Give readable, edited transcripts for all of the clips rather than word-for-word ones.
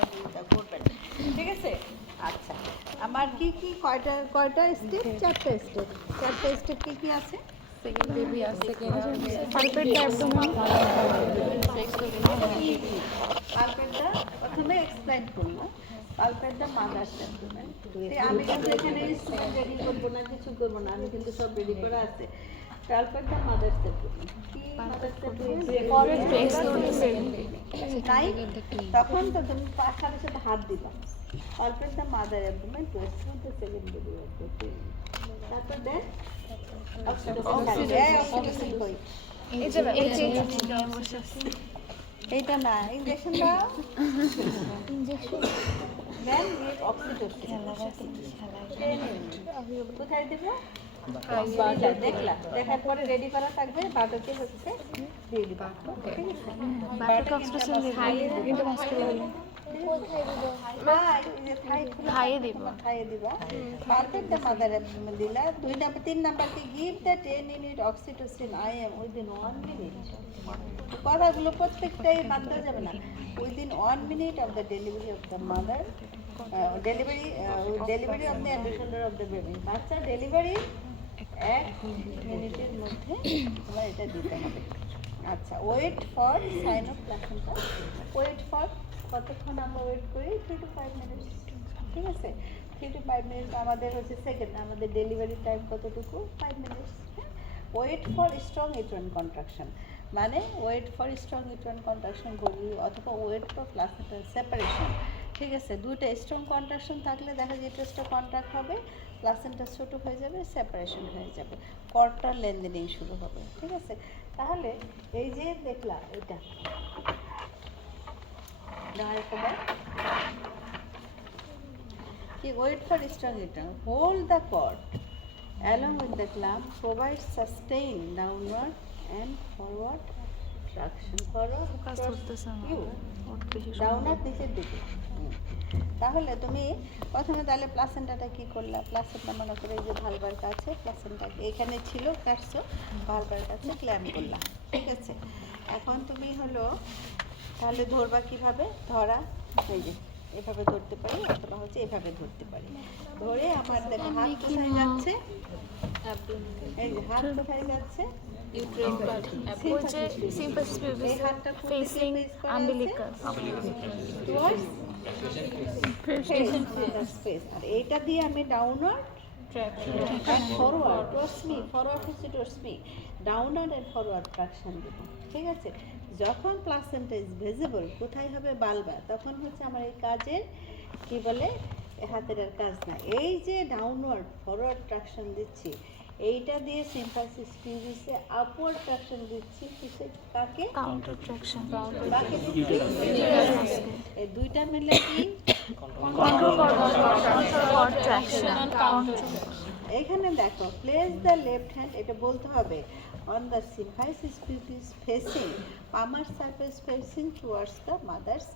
সহযোগিতা করবেন, ঠিক আছে? আচ্ছা, আমার কি কি কয়টা স্টেপ? চারটা স্টেপ কি কি আছে? সেকেন্ড বেবি আর সেকেন্ড পালপেট অ্যাবডোমেন পালপেটটা প্রথমে এক্সপ্লেইন করলো, পালপেটটা মাদার্স অ্যাবডোমেন। আমি কিন্তু এখানে ইনস্ট্রুমেন্ট রেডি করবো না, কিছু করবো না, আমি কিন্তু সব রেডি করা আছে। পালপেটটা মাদার্স অ্যাবডোমেন কি মাদার্স অ্যাবডোমেন নাই, তখন তো তুমি সাথে সাথে হাত দিবা। পালপেটটা mother abdomen to explain the second baby abdomen. তারপর দেন অক্সিটোসিন কই? এইটা না, ইনজেকশন দাও। দেন অক্সিটোসিন কোথায় দেব? দেখলা, দেখার পরে রেডি করা থাকবে, বাটকে হচ্ছে দিয়ে দিবা, ঠিক আছে? বাটক অক্সিটোসিন খাইয়ে দিবা। পারফেক্ট মাদার অ্যাবডোমেন দিলা। 3 নাম্বার কি? Give the 10 unit oxytocin IM within 1 minute. কথাগুলো প্রত্যেকটাই বাদ যাবে না। Within 1 minute of the delivery of the mother, delivery of the under of the baby. বাচ্চা ডেলিভারি 1 মিনিটের মধ্যে তোমার এটা দিতে হবে। আচ্ছা, wait for sign of placenta. Wait for কতক্ষণ আমরা ওয়েট করি? 3 to 5 মিনিট, ঠিক আছে? 3 to 5 মিনিট আমাদের হচ্ছে সেকেন্ড, আমাদের ডেলিভারি টাইম কতটুকু? 5 minute. Wait for strong uterine contraction, মানে wait for strong uterine contraction বলি, অথবা ওয়েট ফর প্লাসেন্টাল সেপারেশন, ঠিক আছে? দুইটা স্ট্রং কন্ট্রাকশন থাকলে দেখা যায় ইউটেরাসটা কন্ট্রাক্ট হবে, প্লাসেন্টা ছোটো হয়ে যাবে, সেপারেশন হয়ে যাবে, কর্টার লেন্থেনিং শুরু হবে, ঠিক আছে? তাহলে এই যে দেখলা এটা wait for strong return. Hold the cord along with the clamp. Provide sustain downward and forward traction. Downward নিচের দিকে। তাহলে তুমি প্রথমে তাহলে প্লাসেন্টাটা কি করলা? প্লাসেন্টা মনে করে এই যে ভালভার কাছে প্লাসেন্টা এখানে ছিল, কাটছো, ভালভার কাছে ক্ল্যাম্প করলা, ঠিক আছে? এখন তুমি হলো তাহলে ধরবা কিভাবে? ধরা এই যে এভাবে ধরতে পারি, অথবা হচ্ছে এভাবে ধরতে পারি। ধরে আমার দেখো হাত কোথায় যাচ্ছে? এই যে হাত কোথায় যাচ্ছে? এই হাতটা ফেসিং umbilicus towards face, আর এইটা দিয়ে আমি downward forward towards me, forward হচ্ছে towards me, downward and forward traction দেব, ঠিক আছে? যখন প্লাসেন্টা ইজ ভিজিবল, কোথায় হবে? বালবা, তখন হচ্ছে আমার এই কাজের কি বলে, হাতের আর কাজ না। এই যে ডাউনওয়ার্ড ফরওয়ার্ড ট্রাকশন দিচ্ছি, এইটা দিয়ে সিম্পাথিস পিউবিসে আপওয়ার্ড ট্রাকশন দিচ্ছি, কিসে? কাকে? Counter traction. কাকে দিচ্ছি? এই দুইটা মিলে কি? Control traction. এখানে দেখো, প্লেস দ্য লেফট হ্যান্ড, এটা বলতে হবে on the symphysis pubis facing palmar surface facing towards the mother's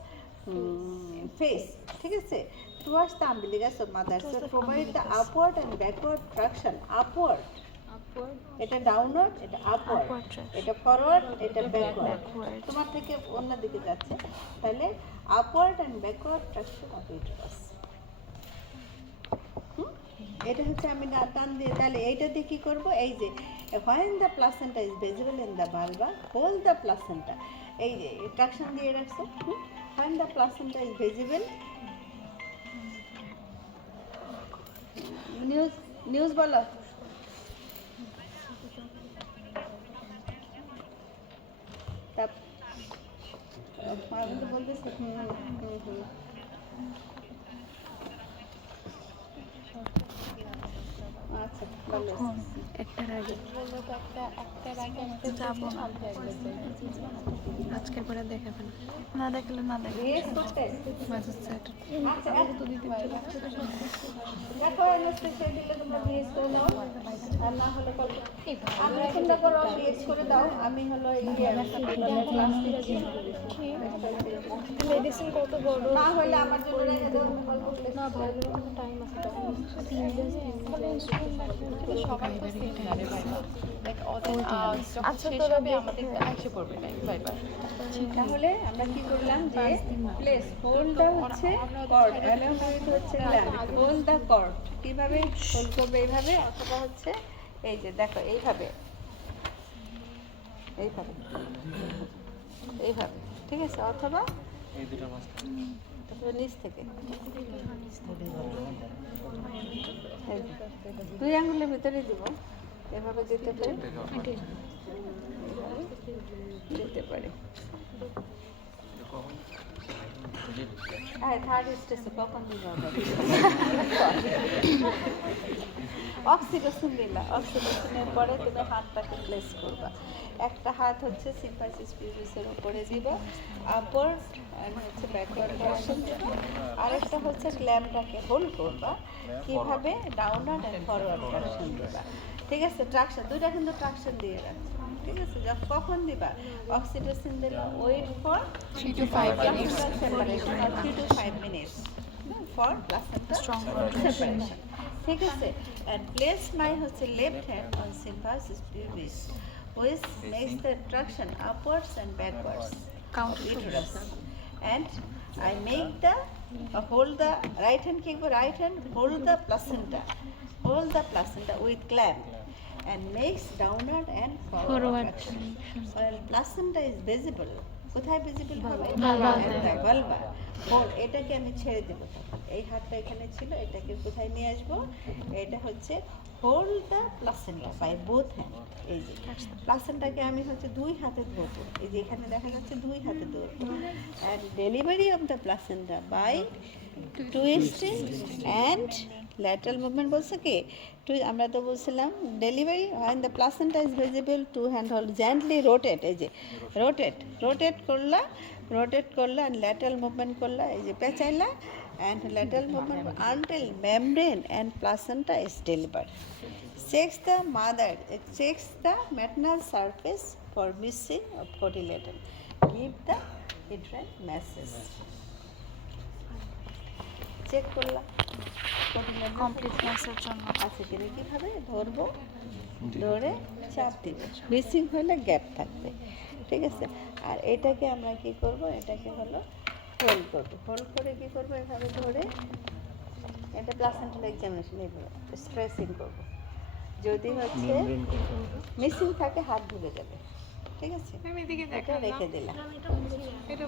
face, ঠিক আছে? towards the umbilicus of mother. So provide the upward and backward traction. upward এটা downward, এটা upward, এটা forward, এটা backward, তোমার থেকে অন্য দিকে যাচ্ছে, তাহলে upward and backward traction of uterus. এটা হচ্ছে আমি টান দিয়ে, তাহলে এইটা দিয়ে কি করব? এই যে when the placenta is visible in the vulva, hold the placenta, এই যে ট্রাকশন দিয়ে রাখছো। when the placenta is visible, news বলো। মারুন বলবে আচ্ছা ভালো। একটার আগে যাবো আজকের পরে দেখাবেন, না দেখলে না দেখলে মাঝে সেট দেখো এনএসসি দিলে তোমরা বিএস করে নাও, আর না হলে আমি চিন্তা করো বিএস করে দাও। আমি হলো এই মেডিসিন কত বড় না হলে আমার জন্য রেখে দাও। না ভালো টাইম আছে সবার তো same না রে ভাই। Like ওদের যখন আচ্ছা, শেষ তোরা হবে দেখ। আমাদের এসে পড়বে টাইম বাই বাই। তাহলে আমরা কি করলাম যে প্লেস হোল্ড দা হচ্ছে কর্ড অ্যালং উইথ হচ্ছে ক্ল্যাম্প হোল্ড দা কর্ড কিভাবে হোল্ড করবে এইভাবে অথবা হচ্ছে এই যে দেখো এইভাবে এইভাবে এইভাবে ঠিক আছে অথবা অথবা নিচ থেকে এই যে, দুই আঙ্গুলের ভিতরে দিব এভাবে দিতে পারে দিতে পারে হ্যাঁ থার্ড স্টেজে কখন দিবে অক্সিটোসিন দিলা অক্সিটোসিনের পরে তুমি হাতটাকে প্লেস করবা একটা হাত হচ্ছে সিম্পাথিস পিউবিসের উপরে দিব আপওয়ার্ড এন্ড হচ্ছে ব্যাকওয়ার্ড ডাইরেকশন আরেকটা হচ্ছে ক্ল্যাম্পটাকে হোল্ড করবা কিভাবে ডাউনওয়ার্ড এন্ড ফরওয়ার্ড ডাইরেকশন দিবা ঠিক আছে ট্রাকশন দুইটা কিন্তু ট্রাকশন দিয়ে রাখছো ঠিক আছে যখন কখন দিবা অক্সিটোসিন দিলা wait for 3 to 5 minutes. 3 to 5 minutes for placenta separation ঠিক আছে and place my হচ্ছে left hand on symphysis pubis which makes the traction upwards and backwards Count of uterus and I make the hold the right hand keep right hand hold the placenta with clamp and makes downward and forward traction. Well, placenta is visible. কোথায় visible হবে vulva whole এটাকে আমি ছেড়ে দেব এই হাতটা এখানে ছিল এটাকে কোথায় নিয়ে আসব এটা হচ্ছে hold the placenta by both hand এই যে প্লাসেন্টাকে আমি হচ্ছে দুই হাতে ধরবো এই যে এখানে দেখা যাচ্ছে দুই হাতে ধরবো and delivery of the placenta by twisting and lateral movement বলছে কি আমরা তো বলছিলাম delivery when the placenta is visible two hand hold gently rotate এই যে রোটেট করলা and lateral movement করলা এই যে পেঁচাইলা and lateral movement until membrane and placenta is delivered checks the maternal surface for missing of cotyledon give the uterine message check করলাম complete ক্লাসের জন্য আছে কিনা কীভাবে ধরবো ধরে চাপ দিব মিসিং হলে গ্যাপ থাকবে ঠিক আছে আর এটাকে আমরা কি করব এটাকে হলো হোল্ড করে কি করব এভাবে ধরে এটা প্লাসেন্টাল এক্সামিনেশন এগুলো স্ট্রেসিং করব যদি হচ্ছে মিসিং থাকে হাত ঢুকে যাবে ঠিক আছে আমি এদিকে এটা রেখে দিলাম এটা